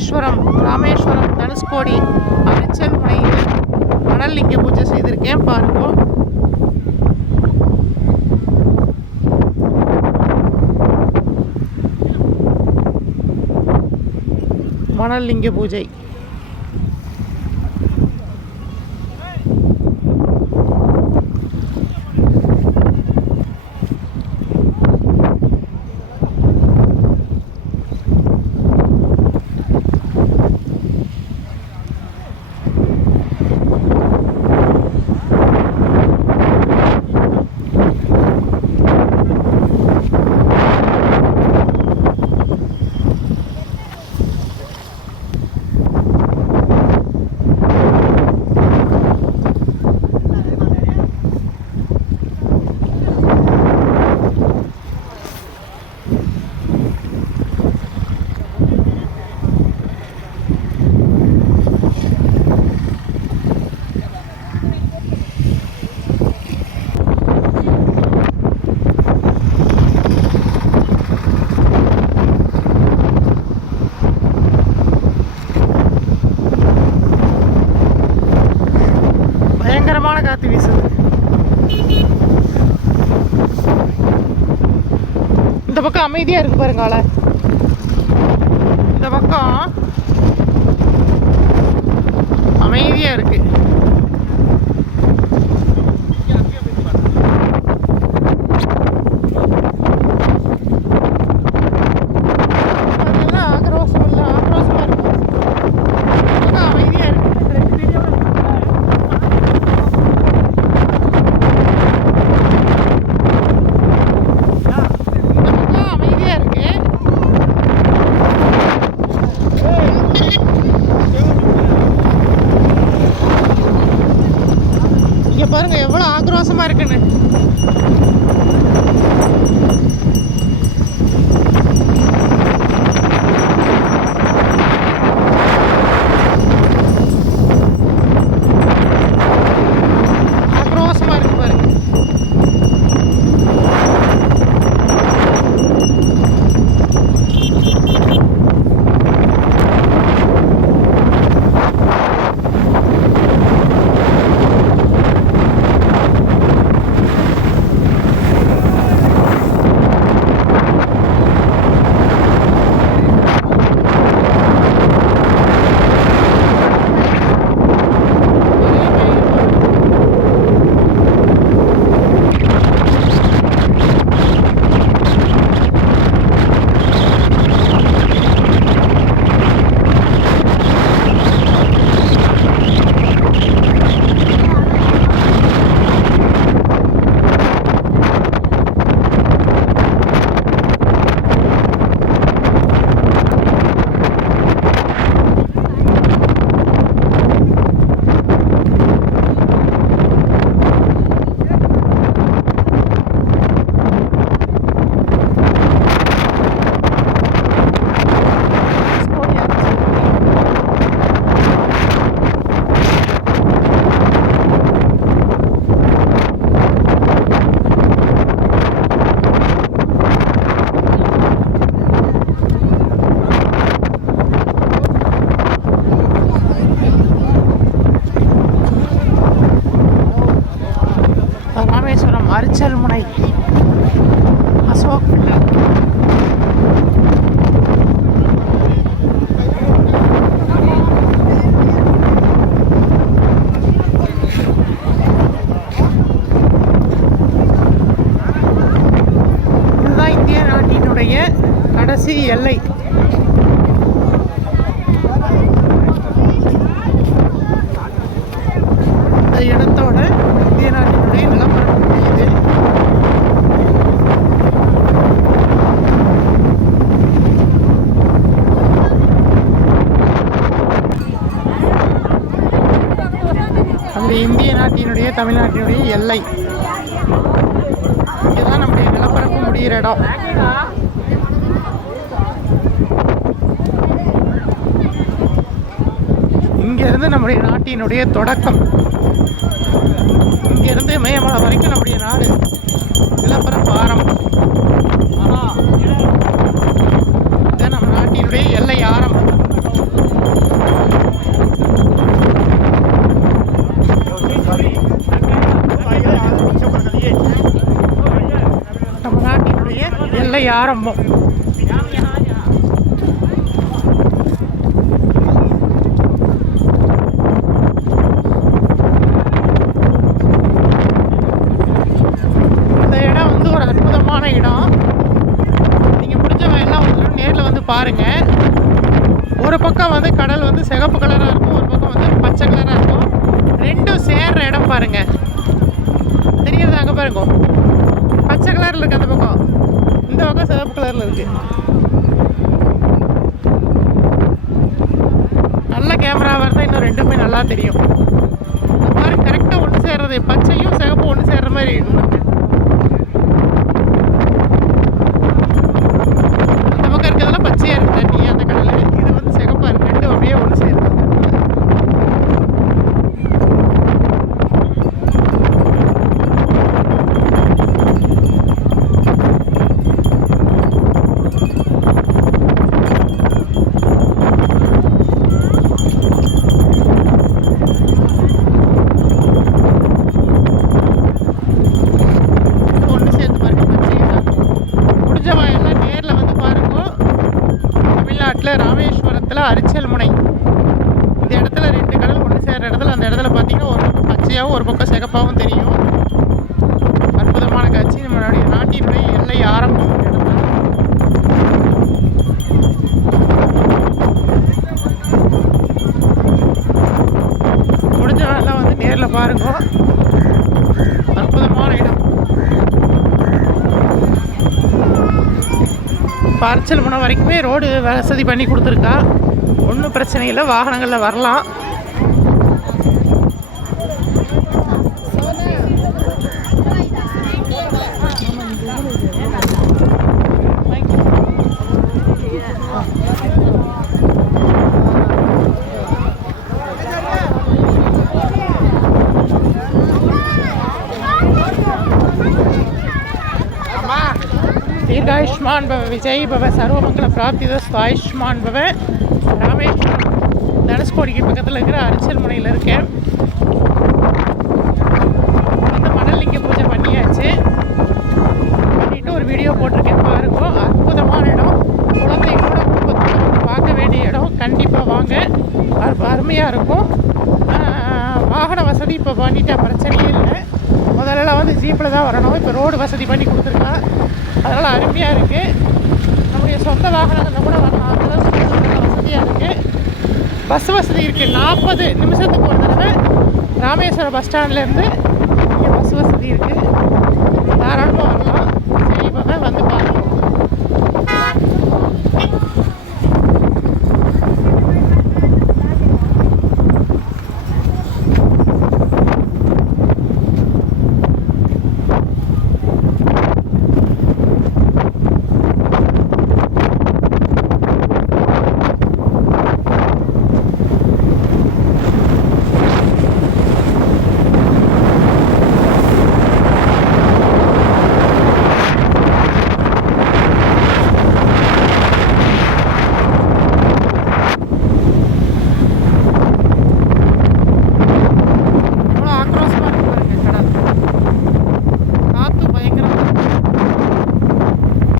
ராமேஸ்வரம் ராமேஸ்வரம் தனுஷ்கோடி அரிச்சல் முனையில் மணல் லிங்க பூஜை செய்திருக்கேன் பாருங்கள் மணல் லிங்க பூஜை. பயங்கரமான காத்து வீசுது. இந்த பக்கம் அமைதியா இருக்கு பாருங்க இந்த பக்கம் அமைதியா இருக்கு அதெல்லாம் ஆக்ரோஷம் இல்ல ஆக்ரோஷமா இருக்கு இந்த பக்கம் அமைதியா இருக்கு இந்த பக்கம் அமைதியா இருக்கு இங்க பாருங்க சந்தோஷமாக இருக்குன்னு ஆக்ரோஷமா இருக்கு பாருங்க ராமேஸ்வரம் அரிச்சல் முனை. அசோக். பில்லர் இதுதான் இந்திய நாட்டினுடைய கடைசி எல்லை இந்த இடத்தோட இந்திய நாட்டினுடைய நிலப்பரப்பு முடியுது அந்த இந்திய இதுவே தமிழ்நாட்டினுடைய எல்லை. இதுதான் நம்முடைய நிலப்பரப்பு முடிகிற இடம். இங்கிருந்து நம்முடைய நாட்டினுடைய தொடக்கம். இங்கிருந்து இமயமலை வரைக்கும் நம்முடைய நாடு நிலப்பரப்பு ஆரம்பம். இதுதான் நம்ம நாட்டினுடைய எல்லை ஆரம்பம். ஆரம்பம். இந்த இடம் வந்து ஒரு அற்புதமான இடம். நீங்கள் பிடிச்சவங்க எல்லாம் வந்து நேரில் வந்து பாருங்கள் ஒரு பக்கம் வந்து கடல் வந்து சிகப்பு கலராக இருக்கும் ஒரு பக்கம் வந்து பச்சை கலராக இருக்கும். ரெண்டும் சேர்ற இடம் பாருங்க. தெரியுது அங்கே பாருங்க. பச்சை கலரில் இருக்கு அந்த பக்கம். இந்த பக்கம் சிவப்பு கலரில் இருக்கு. நல்ல கேமரா இருந்தால் இன்னும் ரெண்டுமே நல்லா தெரியும் இந்த பாருங்க கரெக்டாக ஒன்று சேர்றது பச்சையும் சிகப்பும் ஒன்று சேர்ற மாதிரி இருக்கு அந்த பக்கம் இருக்கிறதெல்லாம் பச்சையாக இருக்கு தண்ணி அந்த கடல் இது வந்து சிகப்பாக இருக்கு ரெண்டும் அப்படியே ஒன்று சேருது ஒன்று சேர்ந்து பாருங்க பச்சையும் சிவப்பும். முடிஞ்சவா எல்லாம் நேரில் வந்து பாருங்க தமிழ்நாட்டில் ராமேஸ்வரத்தில் அரிச்சல் முனை இந்த இடத்துல ரெண்டு கடல் ஒன்று சேர்ற இடத்துல அந்த இடத்துல பார்த்தீங்கன்னா ஒரு பக்கம் பச்சையாகவும் ஒரு பக்கம் சிகப்பாகவும் தெரியும் அற்புதமான காட்சி நம்மளுடைய நாட்டினுடைய எல்லை ஆரம்பம் இந்த இடத்துல முடிஞ்சவா எல்லாம் வந்து நேரில் பாருங்க அற்புதமான இடம் பார்ச்சல் முனை வரைக்குமே ரோடு வசதி பண்ணி கொடுத்துருக்கா. ஒன்றும் பிரச்சனை இல்லை. வாகனங்களில் வரலாம். ஆயுஷ்மான் பவ விஜய் பவ சர்வமங்கல பிராப்திதஸ் ஆயுஷ்மான் பவ ராமேஸ்வரம் தனுஷ்கோடிக்கு பக்கத்தில் இருக்கிற அரிச்சல் முனையில் இருக்கேன் அந்த மணலிங்க பூஜை பண்ணியாச்சு. பண்ணிட்டு ஒரு வீடியோ போட்டிருக்கேன் பாருங்க. அற்புதமான இடம். குழந்தைகளோட குடும்பத்தோட பார்க்க வேண்டிய இடம். கண்டிப்பாக வாங்க. அருமையாக இருக்கும். வாகன வசதி இப்போ பண்ணிட்டா பிரச்சனையே இல்லை. முதல்ல வந்து ஜீப்பில் தான் வரணும். இப்போ ரோடு வசதி பண்ணி கொடுத்துருக்கா அதனால் அருமையாக இருக்குது நம்முடைய சொந்த வாகனங்களில் கூட வரலாம். அந்தளவுக்கு வசதியாக இருக்குது பஸ் வசதி இருக்குது நாற்பது நிமிஷத்துக்கு ஒரு தடவை ராமேஸ்வரம் பஸ் ஸ்டாண்ட்லேருந்து இங்கே பஸ் வசதி இருக்குது தாராளமாக வரலாம்.